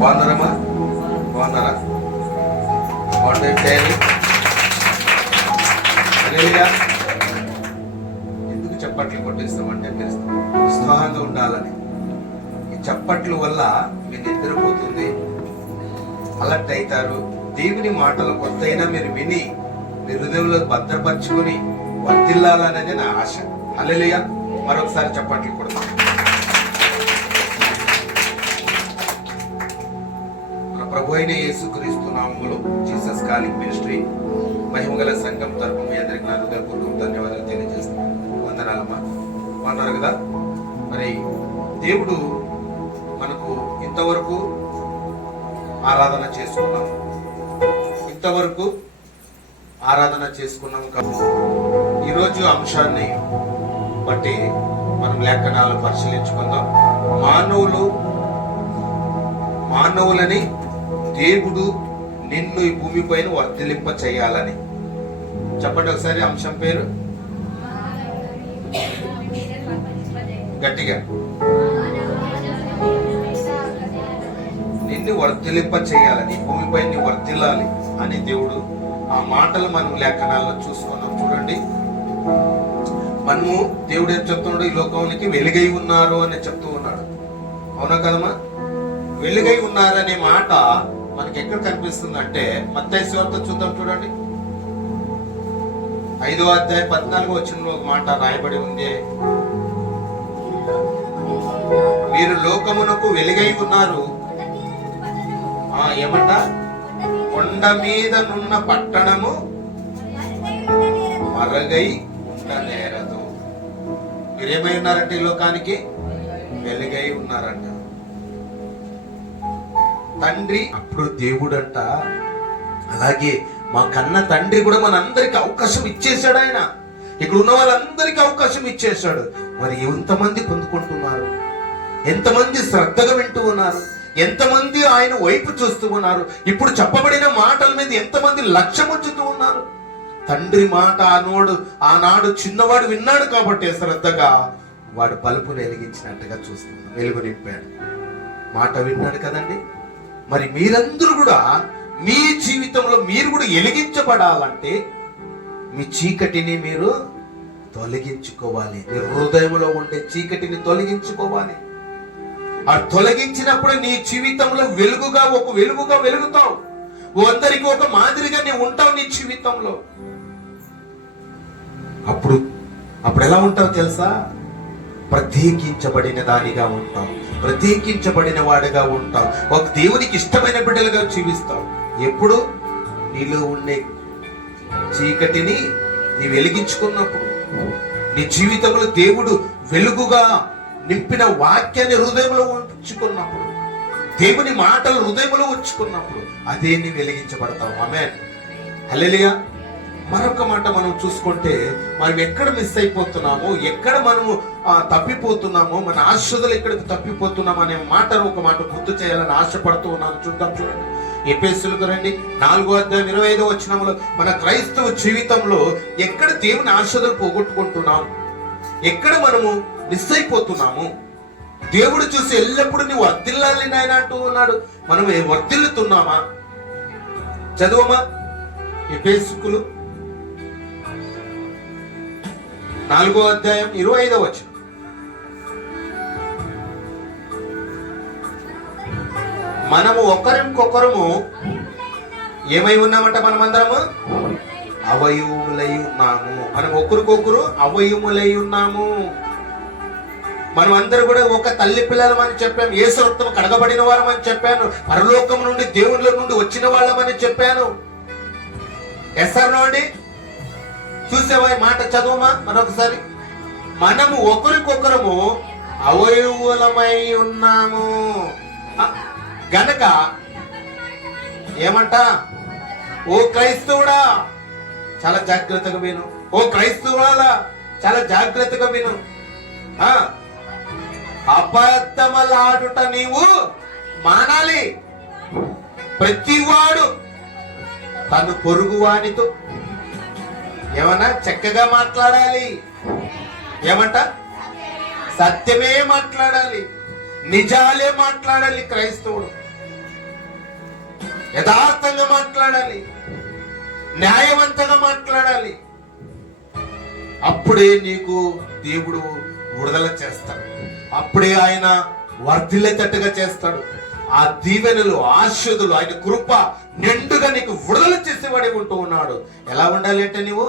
బాగున్నారమ్మా? బాగున్నారా? ఎందుకు చప్పట్లు కొట్టిస్తామంటే మీరు ఉత్సాహంగా ఉండాలని. ఈ చప్పట్ల వల్ల మీరు నిద్రపోతుంది, అలర్ట్ అవుతారు. దేవుని మాటలు కొత్తైనా మీరు విని మీ హృదయంలో భద్రపరుచుకొని వర్తిల్లాలనేది నా ఆశ. హల్లెలూయా. మరొకసారి చప్పట్లు కొడతాం. మన ప్రభు అయిన యేసుక్రీస్తు నామములో జీసస్ కాలింగ్ మినిస్ట్రీ మహిమగల సంఘం తరపు మీ అందరికి నా హృదయపూర్వక ధన్యవాదాలు తెలియజేస్తున్నాను. వందనాలమ్మా. బాగున్నారు కదా? మరి దేవుడు మనకు ఇంతవరకు ఆరాధన చేసుకున్నాం, ఈరోజు అంశాన్ని బట్టి మనం లేఖనాలు పరిశీలించుకుందాం. మానవులని దేవుడు నిన్ను ఈ భూమిపైన వర్ధిల్లింప చేయాలని. చెప్పండి ఒకసారి అంశం పేరు గట్టిగా. నిన్ను వర్ధిల్లింప చేయాలని, భూమిపై వర్ధిల్లాలి అని దేవుడు ఆ మాటలు మనం లేఖనాల్లో చూసుకున్నాం. చూడండి, మనము దేవుడు ఏం చెప్తున్నాడు? ఈ లోకానికి వెలుగై ఉన్నారు అని చెప్తూ ఉన్నాడు. అవునా కదమ్మా? వెలుగై ఉన్నారనే మాట మనకి ఎక్కడ కనిపిస్తుంది అంటే మత్తయి సువార్త చూద్దాం. చూడండి, 5వ అధ్యాయం 14వ వచనంలో ఒక మాట రాయబడి ఉంది. మీరు లోకమునకు వెలుగై ఉన్నారు. ఏమంట? కొండ మీద నున్న పట్టణము మరగై ఉండనేరదు. మీరేమై ఉన్నారంటే ఈ లోకానికి వెలుగై ఉన్నారంట. తండ్రి అప్పుడు దేవుడంట, అలాగే మా కన్న తండ్రి కూడా మనందరికి అవకాశం ఇచ్చేశాడు. ఆయన ఇక్కడ ఉన్న వాళ్ళందరికీ అవకాశం ఇచ్చేశాడు. మరి ఎంతమంది పొందుకుంటున్నారు? ఎంతమంది శ్రద్ధగా వింటూ ఉన్నారు? ఎంతమంది ఆయన వైపు చూస్తూ ఉన్నారు? ఇప్పుడు చెప్పబడిన మాటల మీద ఎంతమంది లక్ష్యం ఉంచుతూ ఉన్నారు? తండ్రి మాట ఆనాడు చిన్నవాడు విన్నాడు కాబట్టి శ్రద్ధగా వాడు బల్బును వెలిగించినట్టుగా చూస్తున్నాడు, వెలుగు నింపాడు. మాట విన్నాడు కదండి. మరి మీరందరూ కూడా మీ జీవితంలో మీరు కూడా వెలిగించబడాలంటే మీ చీకటిని మీరు తొలగించుకోవాలి. మీ హృదయంలో ఉండే చీకటిని తొలగించుకోవాలి. ఆ తొలగించినప్పుడు నీ జీవితంలో ఒక వెలుగుగా వెలుగుతావు. అందరికి ఒక మాదిరిగా నీవు ఉంటావు నీ జీవితంలో. అప్పుడు ఎలా ఉంటావు తెలుసా? ప్రత్యేకించబడిన దానిగా ఉంటావు, ప్రత్యేకించబడిన వాడిగా ఉంటావు, ఒక దేవునికి ఇష్టమైన బిడ్డలుగా జీవిస్తావు. ఎప్పుడు? నీలో ఉండే చీకటిని నీ వెలిగించుకున్నప్పుడు, నీ జీవితంలో దేవుడు వెలుగుగా నింపిన వాక్యాన్ని హృదయంలో ఉంచుకున్నప్పుడు, దేవుని మాటలు హృదయంలో ఉంచుకున్నప్పుడు అదే నీ వెలిగించబడతావు. ఆమేన్. హల్లెలూయా. మరొక మాట మనం చూసుకుంటే మనం ఎక్కడ మిస్ అయిపోతున్నామో, ఎక్కడ మనము తప్పిపోతున్నామో, మన ఆశలు ఎక్కడికి తప్పిపోతున్నామో అనే మాటను ఒక మాట గుర్తు చేయాలని ఆశపడుతూ ఉన్నాను. చూద్దాం. చూడండి, ఎఫెసీయులకు రండి, 4వ అధ్యాయం 25వ వచనంలో మన క్రైస్తవ జీవితంలో ఎక్కడ దేవుని ఆశలు పోగొట్టుకుంటున్నాం, ఎక్కడ మనము మిస్ అయిపోతున్నాము? దేవుడు చూసి ఎల్లప్పుడూ నీవు వర్ధిల్లాలి నాయన అంటూ ఉన్నాడు. మనం వర్ధిల్లుతున్నామా? చదువమా ఎఫెసీయులు 4వ అధ్యాయం 25వ వచనం. మనము ఒకరికొకరము ఏమై ఉన్నామంట? మనమందరము అవయవములై ఉన్నాము. మనం ఒకరికొకరు అవయవములై ఉన్నాము. మనం అందరూ కూడా ఒక తల్లి పిల్లలం అని చెప్పాను. యేసు రక్తం కడగబడిన వారం అని చెప్పాను. పరలోకం నుండి దేవుళ్ళ నుండి వచ్చిన వాళ్ళమని చెప్పాను. ఎస్ఆర్ అండి, చూసావా? మాట చదువుమా మరొకసారి. మనము ఒకరికొకరము అవయవులమై ఉన్నాము గనక ఏమంట? ఓ క్రైస్తవుడా చాలా జాగ్రత్తగా విను. ఓ క్రైస్తవుడా చాలా జాగ్రత్తగా విను. అబద్ధములాడుట నీవు మానాలి. ప్రతివాడు తను పొరుగువానితో ఏమన్నా చక్కగా మాట్లాడాలి. ఏమంట? సత్యమే మాట్లాడాలి, నిజాలే మాట్లాడాలి క్రైస్తవుడు. యథార్థంగా మాట్లాడాలి, న్యాయవంతంగా మాట్లాడాలి. అప్పుడే నీకు దేవుడు విడుదల చేస్తాడు, అప్పుడే ఆయన వర్ధిల్లేటట్టుగా చేస్తాడు. ఆ దీవెనలు, ఆశీర్వాదాలు, ఆయన కృప నిండుగా నీకు విడుదల చేసేవాడి ఉంటూ ఉన్నాడు. ఎలా ఉండాలి అంటే నువ్వు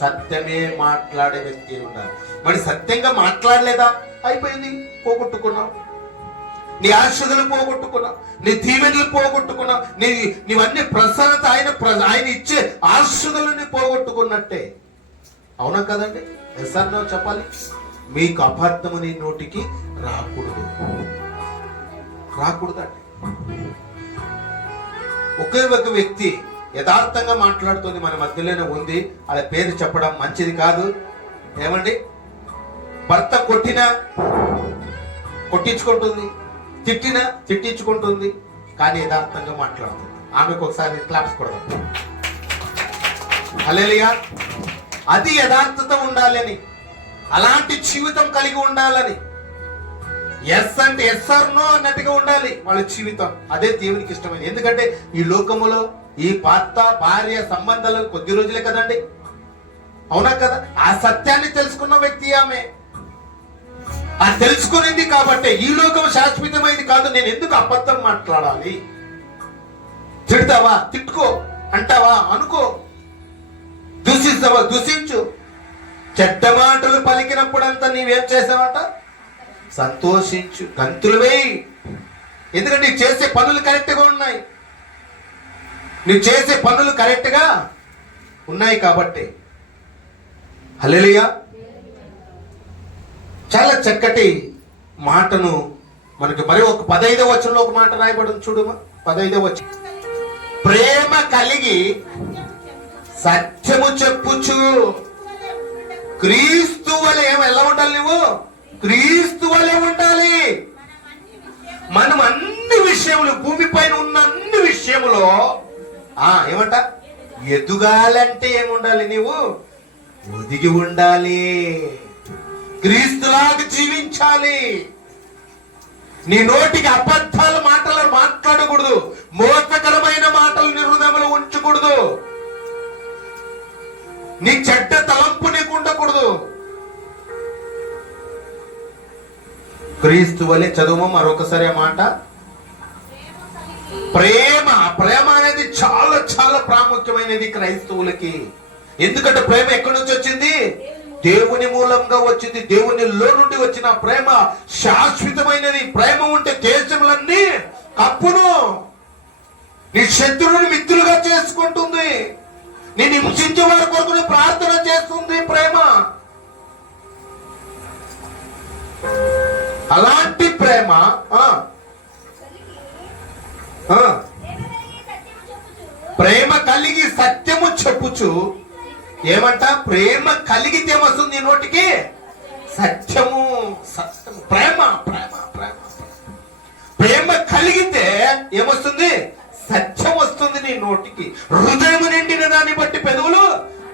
సత్యమే మాట్లాడే వ్యక్తి ఉండాలి. మరి సత్యంగా మాట్లాడలేదా, అయిపోయింది, పోగొట్టుకున్నావు. నీ ఆశీర్వాదాలు పోగొట్టుకున్నావు, నీ దీవెనలు పోగొట్టుకున్నావు, నీవన్నీ ప్రసన్నత, ఆయన ఇచ్చే ఆశీర్వాదాలను పోగొట్టుకున్నట్టే. అవునా కదండి? ఎస్ ఆర్ నో చెప్పాలి. మీకు అబద్ధము నీ నోటికి రాకూడదండి. ఒకే ఒక వ్యక్తి యథార్థంగా మాట్లాడుతుంది, మన మధ్యలోనే ఉంది, వాళ్ళ పేరు చెప్పడం మంచిది కాదు. ఏమండి, భర్త కొట్టినా కొట్టించుకుంటుంది, తిట్టినా తిట్టించుకుంటుంది, కానీ యథార్థంగా మాట్లాడుతుంది. ఆమెకు ఒకసారి క్లాప్స్ కొడదాం. హల్లెలూయా. అది యథార్థత ఉండాలని, అలాంటి జీవితం కలిగి ఉండాలని, ఎస్ అంటే ఎస్ ఆర్ నో అన్నట్టుగా ఉండాలి వాళ్ళ జీవితం. అదే దేవునికి ఇష్టమైంది. ఎందుకంటే ఈ లోకములో ఈ భర్త భార్య సంబంధాలు కొద్ది రోజులే కదండి, అవునా కదా? ఆ సత్యాన్ని తెలుసుకున్న వ్యక్తి ఆమె. ఆ తెలుసుకునేది కాబట్టి ఈ లోకం శాశ్వతమైంది కాదు, నేను ఎందుకు అబద్ధం మాట్లాడాలి? తిడతావా, తిట్టుకో. అంటావా, అనుకో. దూషిస్తావా, దూషించు. చెడ్డ మాటలు పలికినప్పుడంతా నీవేం చేసావట? సంతోషించు, గంతులు వేయి. ఎందుకంటే నీవు చేసే పనులు కరెక్ట్గా ఉన్నాయి, నువ్వు చేసే పనులు కరెక్ట్గా ఉన్నాయి కాబట్టి. హల్లెలూయా. చాలా చక్కటి మాటను మనకి మరి ఒక 15వ వచనంలో ఒక మాట రాయబడింది చూడమా. 15వ వచనం, ప్రేమ కలిగి సత్యము చెప్పుచు క్రీస్తు వలె. ఎలా ఉండాలి నువ్వు? క్రీస్తు వలె ఉండాలి. మనం అన్ని విషయములు, భూమిపైన ఉన్న అన్ని విషయములో ఏమంట, ఎదుగాలంటే ఏముండాలి? నీవు ఒదిగి ఉండాలి, క్రీస్తులాగా జీవించాలి. నీ నోటికి అబద్ధాల మాటలు మాట్లాడకూడదు, మోసకరమైన మాటలు నీ హృదయంలో ఉంచకూడదు, నీ చెడ్డ తలంపు నీకు ఉండకూడదు. క్రీస్తు వలె. చదువు మరొకసారి ఆ మాట. ప్రేమ. ప్రేమ అనేది చాలా చాలా ప్రాముఖ్యమైనది క్రైస్తవులకి. ఎందుకంటే ప్రేమ ఎక్కడి నుంచి వచ్చింది? దేవుని మూలంగా వచ్చింది. దేవునిలో నుండి వచ్చిన ప్రేమ శాశ్వతమైనది. ప్రేమ ఉంటే దేశములన్నీ కప్పును. నీ శత్రువుని మిత్రులుగా చేసుకుంటుంది, నేను హింసించే వారి కొరకు ప్రార్థన చేస్తుంది ప్రేమ. అలాంటి ప్రేమ ప్రేమ కలిగి సత్యము చెప్పుచు. ఏమంట? ప్రేమ కలిగితే ఏమొస్తుంది నీ నోటికి? సత్యము. సత్యము. ప్రేమ ప్రేమ ప్రేమ ప్రేమ కలిగితే ఏమొస్తుంది? సత్యం వస్తుంది నీ నోటికి. హృదయం నిండిన దాన్ని బట్టి పెదవులు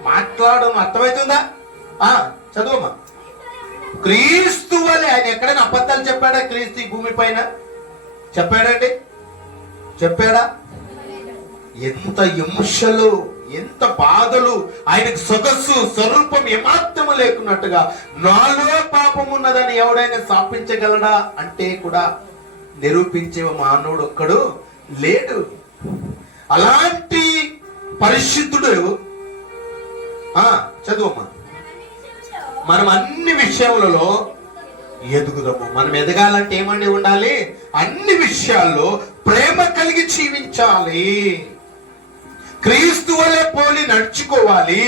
మాట్లాడను. అర్థమవుతుందా? చదువమ్మా. క్రీస్తు వలె. ఆయన ఎక్కడైనా అబద్ధాలు చెప్పాడా? క్రీస్తు ఈ భూమి పైన చెప్పాడండి? చెప్పాడా? ఎంత హింసలు, ఎంత బాధలు, ఆయనకు సొగసు స్వరూపం ఏమాత్రము లేకున్నట్టుగా నాలో పాపం ఉన్నదని ఎవడైనా స్థాపించగలడా అంటే కూడా నిరూపించే మానవుడు ఒక్కడు లేడు. అలాంటి పరిశుద్ధుడు. చదువమ్మా. మనం అన్ని విషయములలో ఎదుగుదాము. మనం ఎదగాలంటే ఏమండి ఉండాలి? అన్ని విషయాల్లో ప్రేమ కలిగి జీవించాలి, క్రీస్తు వలె పోలి నడుచుకోవాలి.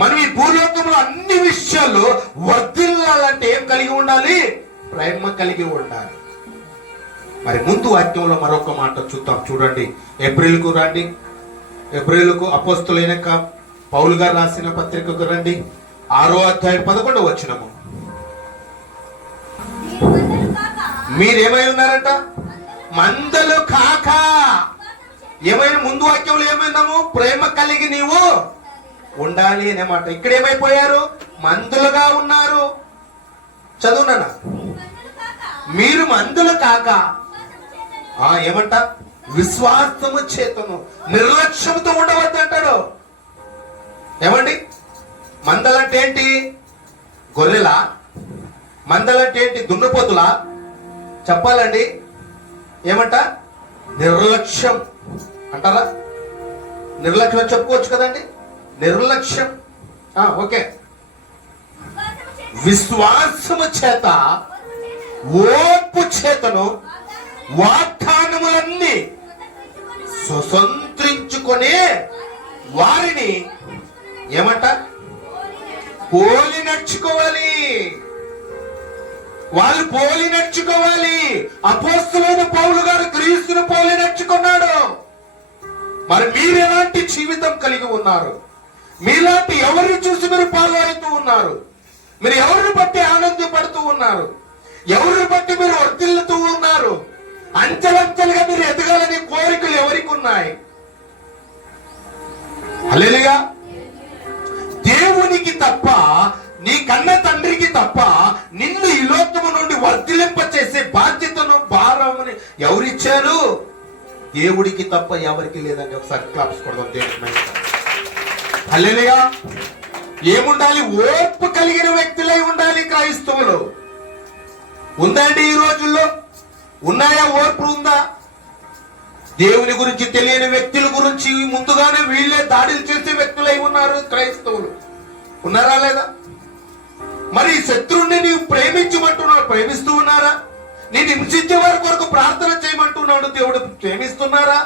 మనం ఈ భూలోకంలో అన్ని విషయాల్లో వర్ధిల్లాలంటే ఏం కలిగి ఉండాలి? ప్రేమ కలిగి ఉండాలి. మరి ముందు వాక్యంలో మరొక మాట చూద్దాం. చూడండి, ఏప్రిల్కు రండి. ఏప్రిల్కు అపోస్తులైన పౌలు గారు రాసిన పత్రికకు రండి. 6వ అధ్యాయం 11వ వచనము. మీరేమై ఉన్నారంట? మందలు కాక. ఏమైనా ముందు వాక్యంలో ఏమైనాము? ప్రేమ కలిగి నీవు ఉండాలి అనే మాట. ఇక్కడ ఏమైపోయారు? మందులుగా ఉన్నారు. చదువునా? మీరు మందులు కాక ఏమంట? విశ్వాసము చేతను. నిర్లక్ష్యంతో ఉండవద్దు అంటాడు. ఏమండి, మందలంటే ఏంటి? గొర్రెలా? మందలంటే ఏంటి? దున్నపోతులా? చెప్పాలండి, ఏమంట? నిర్లక్ష్యం అంటారా? నిర్లక్ష్యం చెప్పుకోవచ్చు కదండి. నిర్లక్ష్యం. ఓకే. విశ్వాసము చేత ఓర్పు చేతను వాగ్దానములన్నీ స్వతంత్రించుకొని వారిని ఏమంట? పోలి నడుచుకోవాలి. వాళ్ళు పోలి నడుచుకోవాలి. అపోస్తలుడైన పౌలు గారు క్రీస్తును పోలి నడుచుకున్నాడు. మరి మీరు ఎలాంటి జీవితం కలిగి ఉన్నారు? మీలాంటి ఎవరిని చూసి మీరు పాల్గొడుతూ ఉన్నారు? మీరు ఎవరిని బట్టి ఆనందపడుతూ ఉన్నారు? ఎవరిని బట్టి మీరు వర్ధిల్లుతూ ఉన్నారు? అంచెలంచెలుగా మీరు ఎదగాలని కోరికలు ఎవరికి ఉన్నాయి? హల్లెలూయా. దేవునికి తప్ప, నీ కన్న తండ్రికి తప్ప నిన్ను ఈ లోకము నుండి వర్ధిలింప చేసే బాధ్యతను, భారముని ఎవరిచ్చారు? దేవుడికి తప్ప ఎవరికి లేదండి. ఒకసారి క్లాప్స్ కొడదాం దేవుడికి. హల్లెలూయా. ఏముండాలి? ఓర్పు కలిగిన వ్యక్తులై ఉండాలి క్రైస్తవులు. ఉందండి ఈ రోజుల్లో? ఉన్నాయా? ఓర్పు ఉందా? దేవుని గురించి తెలియని వ్యక్తుల గురించి ముందుగానే వీళ్ళే దాడులు చేసే వ్యక్తులై ఉన్నారు క్రైస్తవులు. ఉన్నారా లేదా? మరి శత్రువుని నీవు ప్రేమించమంటున్నాడు, ప్రేమిస్తూ ఉన్నారా? నేను హింసించే వారి కొరకు ప్రార్థన చేయమంటున్నాడు దేవుడు, ప్రేమిస్తున్నారా?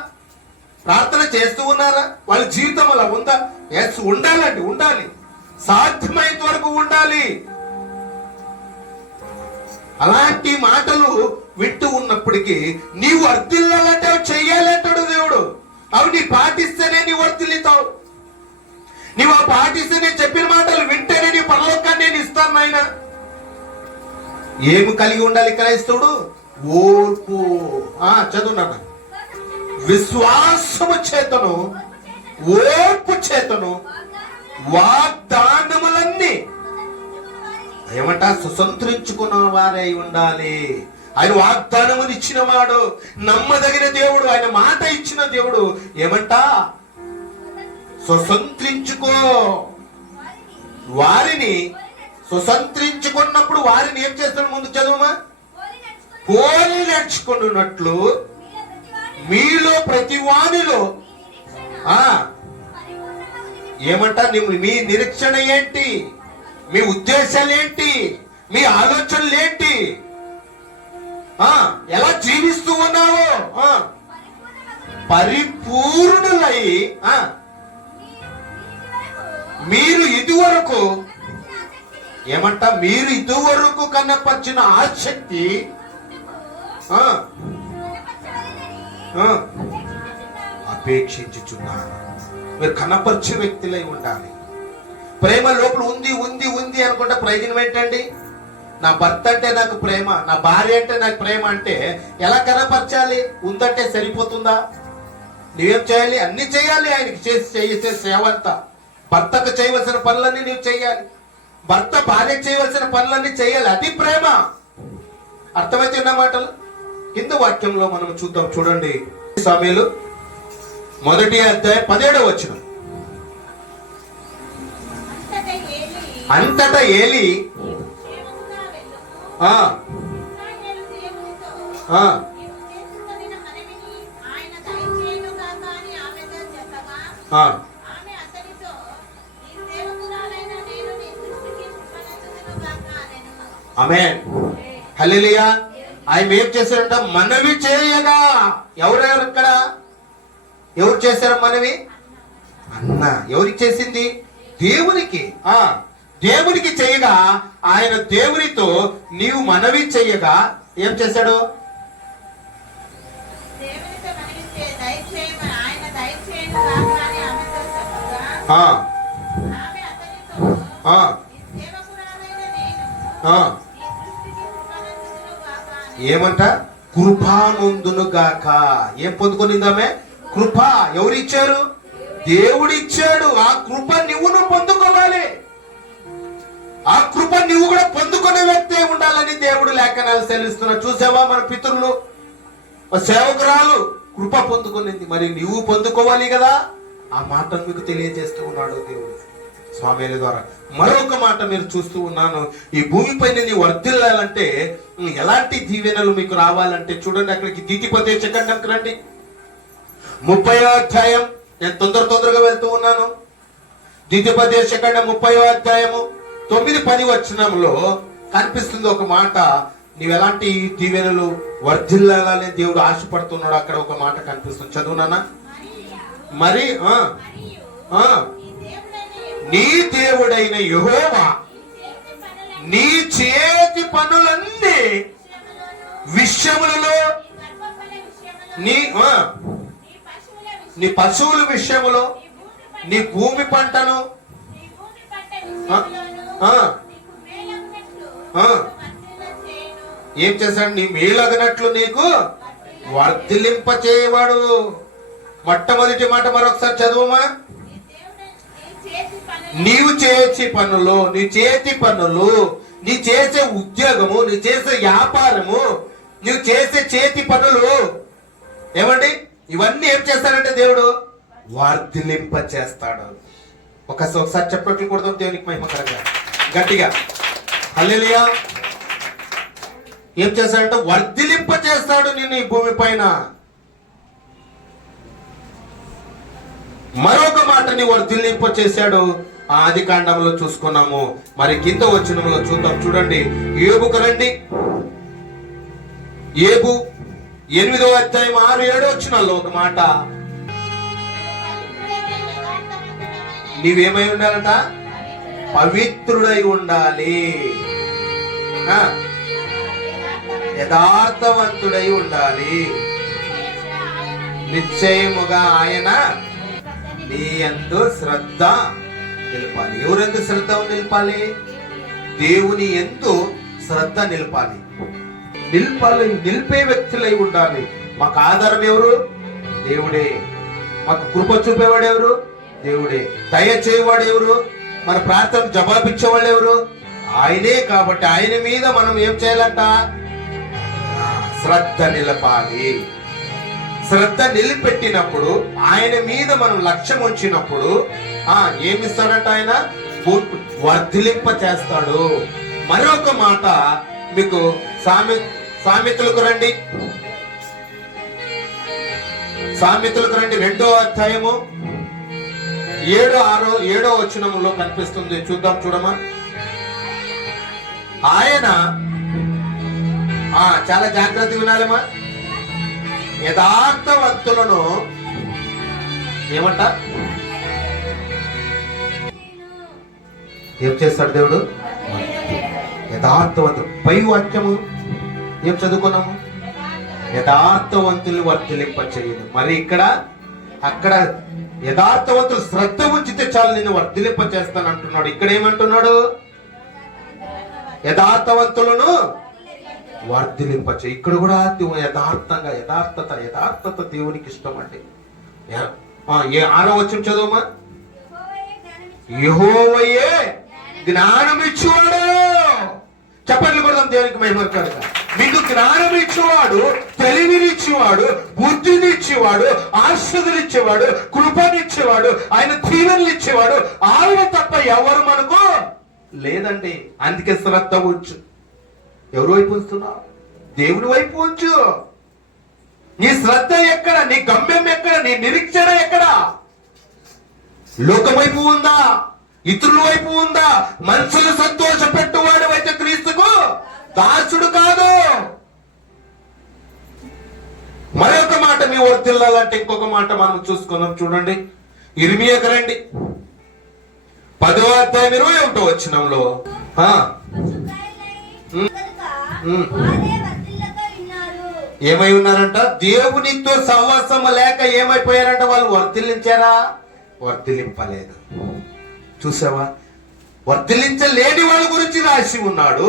ప్రార్థన చేస్తూ ఉన్నారా? వాళ్ళ జీవితం అలా ఉందా? ఎస్, ఉండాలండి, ఉండాలి. సాధ్యమైనంత వరకు ఉండాలి. అలాంటి మాటలు వింటూ ఉన్నప్పటికీ నీవు వర్ధిల్లాలంటే అవి చెయ్యాలంటాడు దేవుడు. అవి నీ పాటిస్తేనే నీవు వర్ధిల్లుతావు. నీవు ఆ పాటిస్తే నేను చెప్పిన మాటలు వింటేనే నీ పరలోకాన్ని నేను ఇస్తాను నాయన. ఏమి కలిగి ఉండాలి క్రైస్తవుడు? ఓర్పు. చదువున్నా. విశ్వాసము చేతను ఓర్పు చేతను వాగ్దానములన్నీ ఏమంట? స్వతంత్రించుకున్న వారై ఉండాలి. ఆయన వాగ్దానములు ఇచ్చిన వాడు, నమ్మదగిన దేవుడు, ఆయన మాట ఇచ్చిన దేవుడు. ఏమంట? స్వతంత్రించుకో. వారిని స్వతంత్రించుకున్నప్పుడు వారిని ఏం చేస్తాడు? ముందు చదువుమా. పోలి నడుచుకున్నట్లు మీలో ప్రతి వానిలో ఏమంట? మీ నిరీక్షణ ఏంటి? మీ ఉద్దేశాలు ఏంటి? మీ ఆలోచనలు ఏంటి? ఎలా జీవిస్తూ ఉన్నావో పరిపూర్ణులై మీరు ఇదివరకు ఏమంట? మీరు ఇదివరకు కనపరిచిన ఆసక్తి అపేక్షించుచున్నారు. మీరు కనపరిచే వ్యక్తులై ఉండాలి. ప్రేమ లోపల ఉంది ఉంది ఉంది అనుకుంటే ప్రయోజనం ఏంటండి? నా భర్త అంటే నాకు ప్రేమ, నా భార్య అంటే నాకు ప్రేమ అంటే ఎలా కనపరచాలి? ఉందంటే సరిపోతుందా? నువ్వేం చేయాలి? అన్ని చేయాలి. ఆయనకి చేసే సేవ అంతా. భర్తకు చేయవలసిన పనులన్నీ నీవు చేయాలి. భర్త భార్యకు చేయవలసిన పనులన్నీ చేయాలి. అది ప్రేమ. అర్థమైతే ఉన్న మాటలు కింద వాక్యంలో మనం చూద్దాం. చూడండి, సమూయేలు 1వ అధ్యాయం 17వ వచనం. అంతటా ఏలీ ఆమేన్. హల్లెలూయా. ఆయన ఏం చేశారంట? మనవి చేయగా. ఎవరెవరు ఇక్కడ? ఎవరు చేశారు మనవి? అన్న. ఎవరికి చేసింది? దేవునికి. దేవునికి చేయగా ఆయన దేవునితో నీవు మనవి చేయగా ఏం చేశాడు? ఏమంట? కృపానందును గాక. ఏం పొందుకునిందామే? కృప. ఎవరిచ్చారు? దేవుడిచ్చాడు. ఆ కృప నువ్వు పొందుకోవాలి. ఆ కృప నువ్వు కూడా పొందుకునే వ్యక్తి ఉండాలని దేవుడు లేఖనాలు సెలవిస్తున్నా. చూసావా? మన పితరులు, సేవకురాలు కృప పొందుకునింది, మరి నువ్వు పొందుకోవాలి కదా. ఆ మాటను మీకు తెలియజేస్తూ ఉన్నాడు దేవుడు స్వామిల ద్వారా. మరొక మాట మీరు చూస్తూ ఉన్నాను, ఈ భూమిపైన నీ వర్ధిల్లాలంటే ఎలాంటి దీవెనలు మీకు రావాలంటే చూడండి, అక్కడికి ద్వితీయోపదేశకాండంకి రండి, 30వ అధ్యాయం. నేను తొందరగా వెళ్తూ ఉన్నాను. ద్వితీయోపదేశకాండం 30వ అధ్యాయము 9-10 వచనంలో కనిపిస్తుంది ఒక మాట. నీవు ఎలాంటి దీవెనలు వర్ధిల్లాలని దేవుడు ఆశపడుతున్నాడు, అక్కడ ఒక మాట కనిపిస్తుంది. చదువునా? మరి నీ దేవుడైన యెహోవా నీ చేతి పనులన్నీ విషయములలో, నీ పశువుల విషయములో, నీ భూమి పంటను ఏం చేశాడు? నీ మేలగినట్లు నీకు వర్ధిలింప చేయవాడు. మొట్టమొదటి మాట మరొకసారి చదువుమా. నీవు చేసే పనులు, నీ చేతి పనులు, నీ చేసే ఉద్యోగము, నీ చేసే వ్యాపారము, నువ్వు చేసే చేతి పనులు ఏమండి, ఇవన్నీ ఏం చేస్తాడంటే దేవుడు వర్ధిలింప చేస్తాడు. ఒకసారి చెప్పట్లు కొడదాం దేవునికి మహిమకరంగా గట్టిగా. హల్లెలూయా. ఏం చేస్తాడంటే వర్ధిలింప చేస్తాడు నేను ఈ భూమి పైన. మరొక మాటని వర్ధిలింప చేశాడు. ఆది కాండంలో చూసుకున్నాము. మరి కింద వచనంలో చూద్దాం. చూడండి, యోబుకు రండి. యోబు 8వ అధ్యాయం 6-7 వచనాల్లో ఒక మాట. నీవేమై ఉండాలట? పవిత్రుడై ఉండాలి, యథార్థవంతుడై ఉండాలి, నిశ్చయముగా ఆయన నీ యందు శ్రద్ధ నిలపాలి. ఎవరెందు శ్రద్ధ నిలపాలి? దేవుని యందు శ్రద్ధ నిలపాలి. నిలిపే వ్యక్తులై ఉండాలి. మాకు ఆధారం ఎవరు? దేవుడే. మాకు కృప చూపేవాడు ఎవరు? దేవుడే. దయ చేయవాడు ఎవరు? మన ప్రార్థన జవాబిచ్చేవాళ్ళు ఎవరు? ఆయనే. కాబట్టి ఆయన మీద మనం ఏం చేయాలంట? శ్రద్ధ నిలపాలి. శ్రద్ధ నిలిపెట్టినప్పుడు, ఆయన మీద మనం లక్ష్యం ఉంచినప్పుడు ఏమిస్తాడంట? ఆయన వర్ధిలింప చేస్తాడు. మరొక మాట మీకు సామెతలకు రండి. సామెతలకు రండి 2వ అధ్యాయము 7-6 వచనములో కనిపిస్తుంది. చూద్దాం, చూడమా. ఆయన చాలా జాగ్రత్తగా వినాలమ్మా. యథార్థవంతులను ఏమంట? ఏం చేస్తాడు దేవుడు? యథార్థవంతులు. పై వాక్యము ఏం చదువుకున్నాము? యథార్థవంతులు వర్ధిలింప చేయదు. మరి అక్కడ యథార్థవంతులు శ్రద్ధ ఉంచితే చాలు నేను వర్ధిలింప చేస్తాను అంటున్నాడు. ఇక్కడ ఏమంటున్నాడు? యథార్థవంతులను వర్ధిలింప చేయి. ఇక్కడ కూడా యథార్థత దేవునికి ఇష్టం అండి. 6వ వచనం చదువుమా. యెహోవాయే జ్ఞానం ఇచ్చేవాడు. చెప్పండి కొడదాం దేవునికి మహిమకరంగా. మీకు జ్ఞానం ఇచ్చేవాడు, తెలివినిచ్చేవాడు, బుద్ధినిచ్చేవాడు, ఆశీర్వదించేవాడు, కృపనిచ్చేవాడు, ఆయన దీవెనలు ఇచ్చేవాడు. ఆయన తప్ప ఎవరు మనకు లేదండి. అందుకే శ్రద్ధ ఉంచు. ఎవరి వైపు ఉంచుతున్నావు? దేవుని వైపు ఉంచు. నీ శ్రద్ధ ఎక్కడ? నీ గమ్యం ఎక్కడ? నీ నిరీక్షణ ఎక్కడ? లోకం వైపు ఉందా? ఇతరుల వైపు ఉందా? మనుషులు సంతోష పెట్టువాడు అయితే క్రీస్తుకు దాసుడు కాదు. మరొక మాట మీ వర్ధిల్లాలంటే ఇంకొక మాట మనం చూసుకున్నాం. చూడండి, ఇర్మియాకు రండి. 10వ అధ్యాయం 21వ వచనంలో ఏమై ఉన్నారంట? దేవునితో సహవాసం లేక ఏమైపోయారంట? వాళ్ళు వర్ధిల్లించారా? వర్ధిలింపలేదు. చూసావా? వర్ధిలించలేని వాళ్ళ గురించి రాసి ఉన్నాడు.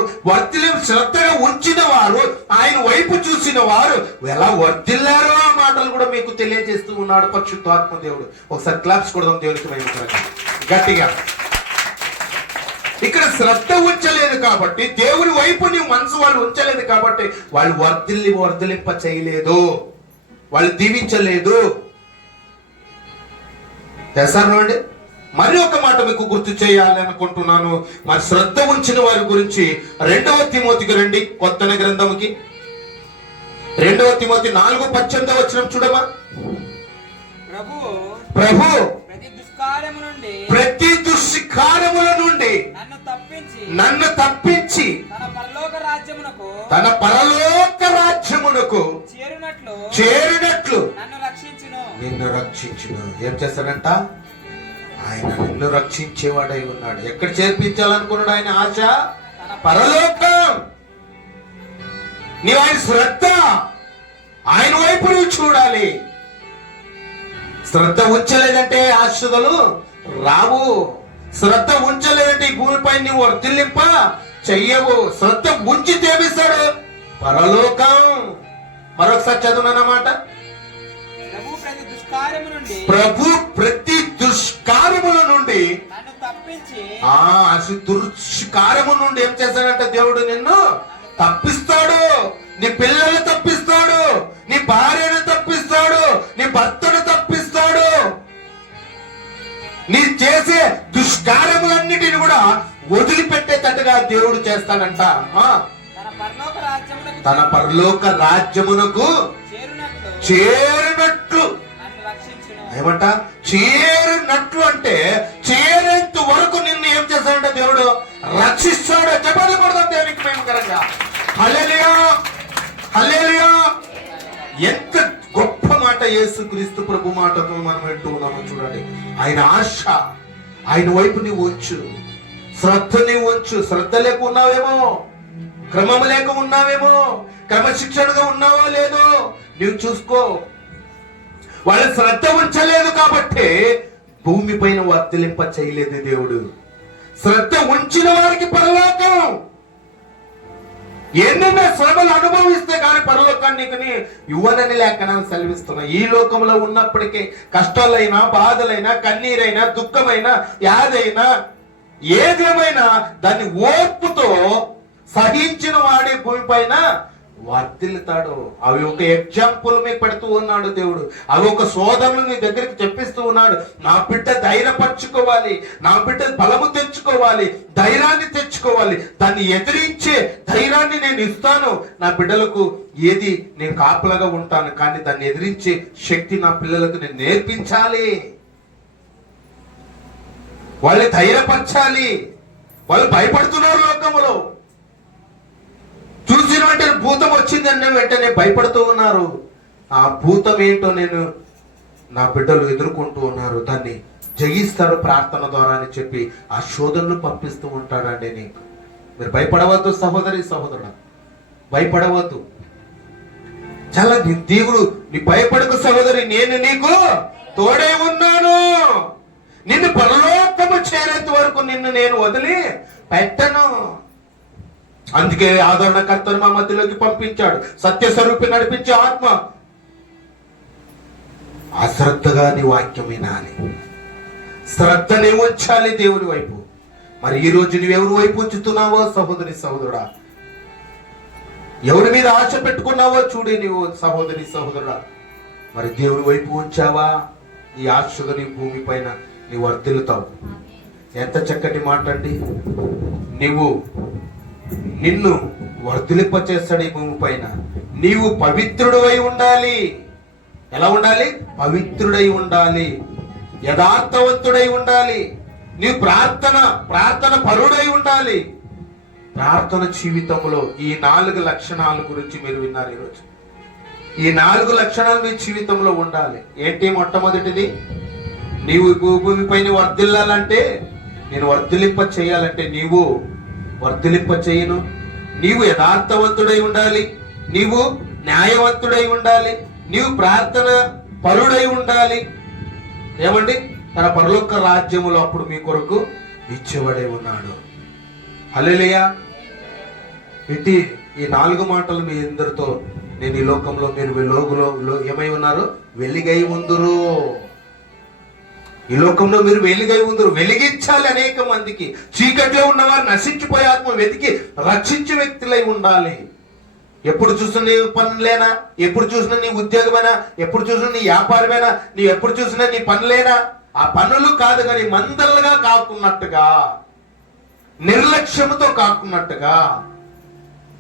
శ్రద్ధగా ఉంచిన వారు, ఆయన వైపు చూసిన వారు ఎలా వర్ధిల్లారో ఆ మాటలు కూడా మీకు తెలియజేస్తూ ఉన్నాడు పరిశుద్ధాత్మ దేవుడు. ఒకసారి క్లాప్స్ కొడదాం దేవునికి మహిమ గట్టిగా. ఇక్కడ శ్రద్ధ ఉంచలేదు కాబట్టి, దేవుని వైపు నీ మనసు వాళ్ళు ఉంచలేదు కాబట్టి వాళ్ళు వర్ధిలింప చేయలేదు. వాళ్ళు దీవించలేదు. తెలుసానండి. మరి ఒక మాట మీకు గుర్తు చేయాలి అనుకుంటున్నాను. మరి శ్రద్ధ ఉంచిన వారి గురించి 2వ తిమోతికి రండి, కొత్త గ్రంథంకి. 2వ తిమోతి 4:18 చూడమా. ప్రభు ప్రతి దుష్కార్యముల నుండి నన్ను తప్పించి తన పరలోక రాజ్యమునకు చేరినట్లు నిన్ను రక్షించును. ఏం చేస్తాడంట? ఆయన నిన్ను రక్షించేవాడై ఉన్నాడు. ఎక్కడ చేర్పించాలనుకున్నాడు ఆయన ఆశ? పరలోకం. నీవు ఆయన శ్రద్ధ, ఆయన వైపు నువ్వు చూడాలి. శ్రద్ధ ఉంచలేదంటే ఆశలు రావు. శ్రద్ధ ఉంచలేదంటే ఈ భూమిపై నువ్వు వర్ధిల్లింప చెయ్యవు. శ్రద్ధ ఉంచి తేమిస్తాడు పరలోకం. మరొకసారి చదువునన్నమాట. ప్రభు ప్రతి దుష్కార్యముల నుండి దుష్కార్యము నుండి ఏం చేస్తాడంటే దేవుడు నిన్ను తప్పిస్తాడు. నీ పిల్లల్ని తప్పిస్తాడు, నీ భార్యను తప్పిస్తాడు, నీ భర్తను తప్పిస్తాడు. నీ చేసే దుష్కార్యములన్నిటిని కూడా వదిలిపెట్టేటట్టుగా దేవుడు చేస్తాడంట. తన పరలోక రాజ్యమునకు చేరినట్లు. ఏమంట? చేరినట్లు అంటే చేరేంత వరకు నిన్ను ఏం చేస్తాడంటే దేవుడు రక్షిస్తాడు. చెప్పాలి కొడదాం దేవునికి మేమకరంగా. హల్లెలూయా, హల్లెలూయా. ఎంత గొప్ప మాట యేసుక్రీస్తు ప్రభు మాటతో మనం వింటూ ఉన్నామో చూడండి. ఆయన ఆశ, ఆయన వైపు నీవు ఉంచు, శ్రద్ధ నీవు ఉంచు. శ్రద్ధ లేక ఉన్నావేమో, క్రమము లేక ఉన్నావేమో, క్రమశిక్షణగా ఉన్నావో లేదో నీవు చూసుకో. వాళ్ళ శ్రద్ధ ఉంచలేదు కాబట్టి భూమి పైన వర్ధిల్లింప చేయలేదు దేవుడు. శ్రద్ధ ఉంచిన వారికి పరలోకం. ఎన్నెన్నో శ్రమలు అనుభవిస్తే కానీ పరలోకాన్ని ఇవ్వనని లేఖనాలు సెలవిస్తున్నాయి. ఈ లోకంలో ఉన్నప్పటికీ కష్టాలైనా, బాధలైనా, కన్నీరైనా, దుఃఖమైనా, యాదైనా, ఏదేమైనా దాన్ని ఓర్పుతో సహించిన వాడే భూమి పైన వర్ధిల్లుతాడు. అవి ఒక ఎగ్జాంపుల్ మీకు పెడుతూ ఉన్నాడు దేవుడు. అవి ఒక శోధనలు నీ దగ్గరికి చెప్పిస్తూ ఉన్నాడు. నా బిడ్డ ధైర్యపరచుకోవాలి, నా బిడ్డ బలము తెచ్చుకోవాలి, ధైర్యాన్ని తెచ్చుకోవాలి. దాన్ని ఎదిరించే ధైర్యాన్ని నేను ఇస్తాను. నా బిడ్డలకు ఏది నేను కాపలాగా ఉంటాను, కానీ దాన్ని ఎదిరించే శక్తి నా పిల్లలకు నేను నేర్పించాలి. వాళ్ళని ధైర్యపరచాలి. వాళ్ళు భయపడుతున్నారు లోకములో. చూసిన వెంటనే భూతం వచ్చిందన్న వెంటనే భయపడుతూ ఉన్నారు. ఆ భూతం ఏంటో నేను నా బిడ్డలు ఎదుర్కొంటూ ఉన్నారు, దాన్ని జయిస్తారు ప్రార్థన ద్వారా అని చెప్పి ఆ శోధనలు పంపిస్తూ ఉంటాడండి. నీకు మీరు భయపడవద్దు సహోదరి, సహోదరుడు, భయపడవద్దు. చాలా దేవుడు నీ భయపడకు సహోదరి, నేను నీకు తోడే ఉన్నాను. నిన్ను పరలోకము చేరేంత వరకు నిన్ను నేను వదిలి పెట్టను. అందుకే ఆదరణకర్తను మా మధ్యలోకి పంపించాడు, సత్యస్వరూపి నడిపించే ఆత్మ. అశ్రద్ధగా నీ వాక్యం వినాలి, శ్రద్ధని ఉంచాలి దేవుని వైపు. మరి ఈ రోజు నువ్వెవరి వైపు ఉంచుతున్నావో సహోదరి, సహోదరుడా? ఎవరి మీద ఆశ పెట్టుకున్నావో చూడే నీవు సహోదరి, సహోదరుడా. మరి దేవుని వైపు ఉంచావా? ఈ ఆశగా నీ భూమి పైన నీవు వర్ధిల్లుతావు. ఎంత చక్కటి మాట అండి. నిన్ను వర్ధిలింప చేస్తాడు ఈ భూమి పైన. నీవు పవిత్రుడై ఉండాలి. ఎలా ఉండాలి? పవిత్రుడై ఉండాలి, యథార్థవంతుడై ఉండాలి. నీవు ప్రార్థన పరుడై ఉండాలి. ప్రార్థన జీవితంలో ఈ 4 లక్షణాల గురించి మీరు విన్నారు ఈరోజు. ఈ 4 లక్షణాలు మీ జీవితంలో ఉండాలి. ఏంటి? మొట్టమొదటిది, నీవు భూమి పైన వర్ధిల్లాలంటే, నేను వర్ధిలింప చేయాలంటే నీవు వర్ధిలింప చేయను. నీవు యథార్థవంతుడై ఉండాలి, నీవు న్యాయవంతుడై ఉండాలి, నీవు ప్రార్థన పరుడై ఉండాలి. ఏమండి? తన పరలోక రాజ్యములో అప్పుడు మీ కొరకు ఇచ్చేవాడే ఉన్నాడు. హల్లెలూయా. ఇట్టి ఈ 4 మాటలు మీ అందరితో నేను ఈ లోకంలో మీరు లోగులో ఏమై ఉన్నారు? వెలిగై ఉందురు. ఈ లోకంలో మీరు వెలుగై ఉందరు. వెలిగించాలి అనేక మందికి. చీకట్లో ఉన్నవారు నశించిపోయే ఆత్మ వెతికి రక్షించే వ్యక్తులై ఉండాలి. ఎప్పుడు చూసినా నీ పనులేనా? ఎప్పుడు చూసినా నీ ఉద్యోగమేనా? ఎప్పుడు చూసినా నీ వ్యాపారమేనా? నీ ఎప్పుడు చూసినా నీ పనులేనా? ఆ పనులు కాదు కానీ మందలుగా కాకున్నట్టుగా, నిర్లక్ష్యముతో కాకున్నట్టుగా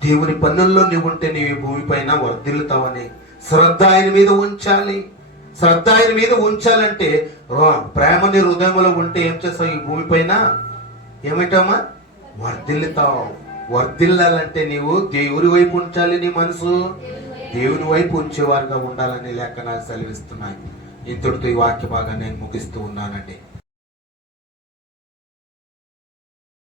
దేవుని పనుల్లో నీవు ఉంటే నీవు భూమి పైన వర్ధిల్లుతావని శ్రద్ధ ఆయన మీద ఉంచాలి. శ్రద్ధ ఆయన మీద ఉంచాలంటే ప్రేమ నీ హృదయంలో ఉంటే ఏం చేస్తావు? ఈ భూమి పైన ఏమిటామా? వర్ధిల్లుతావు. వర్ధిల్లాలంటే నీవు దేవుని వైపు ఉంచాలి. నీ మనసు దేవుని వైపు ఉంచేవారుగా ఉండాలని లేఖనాలు సెలవిస్తున్నాయి. ఇంతటితో ఈ వాక్య భాగాన్ని నేను ముగిస్తూ ఉన్నానండి.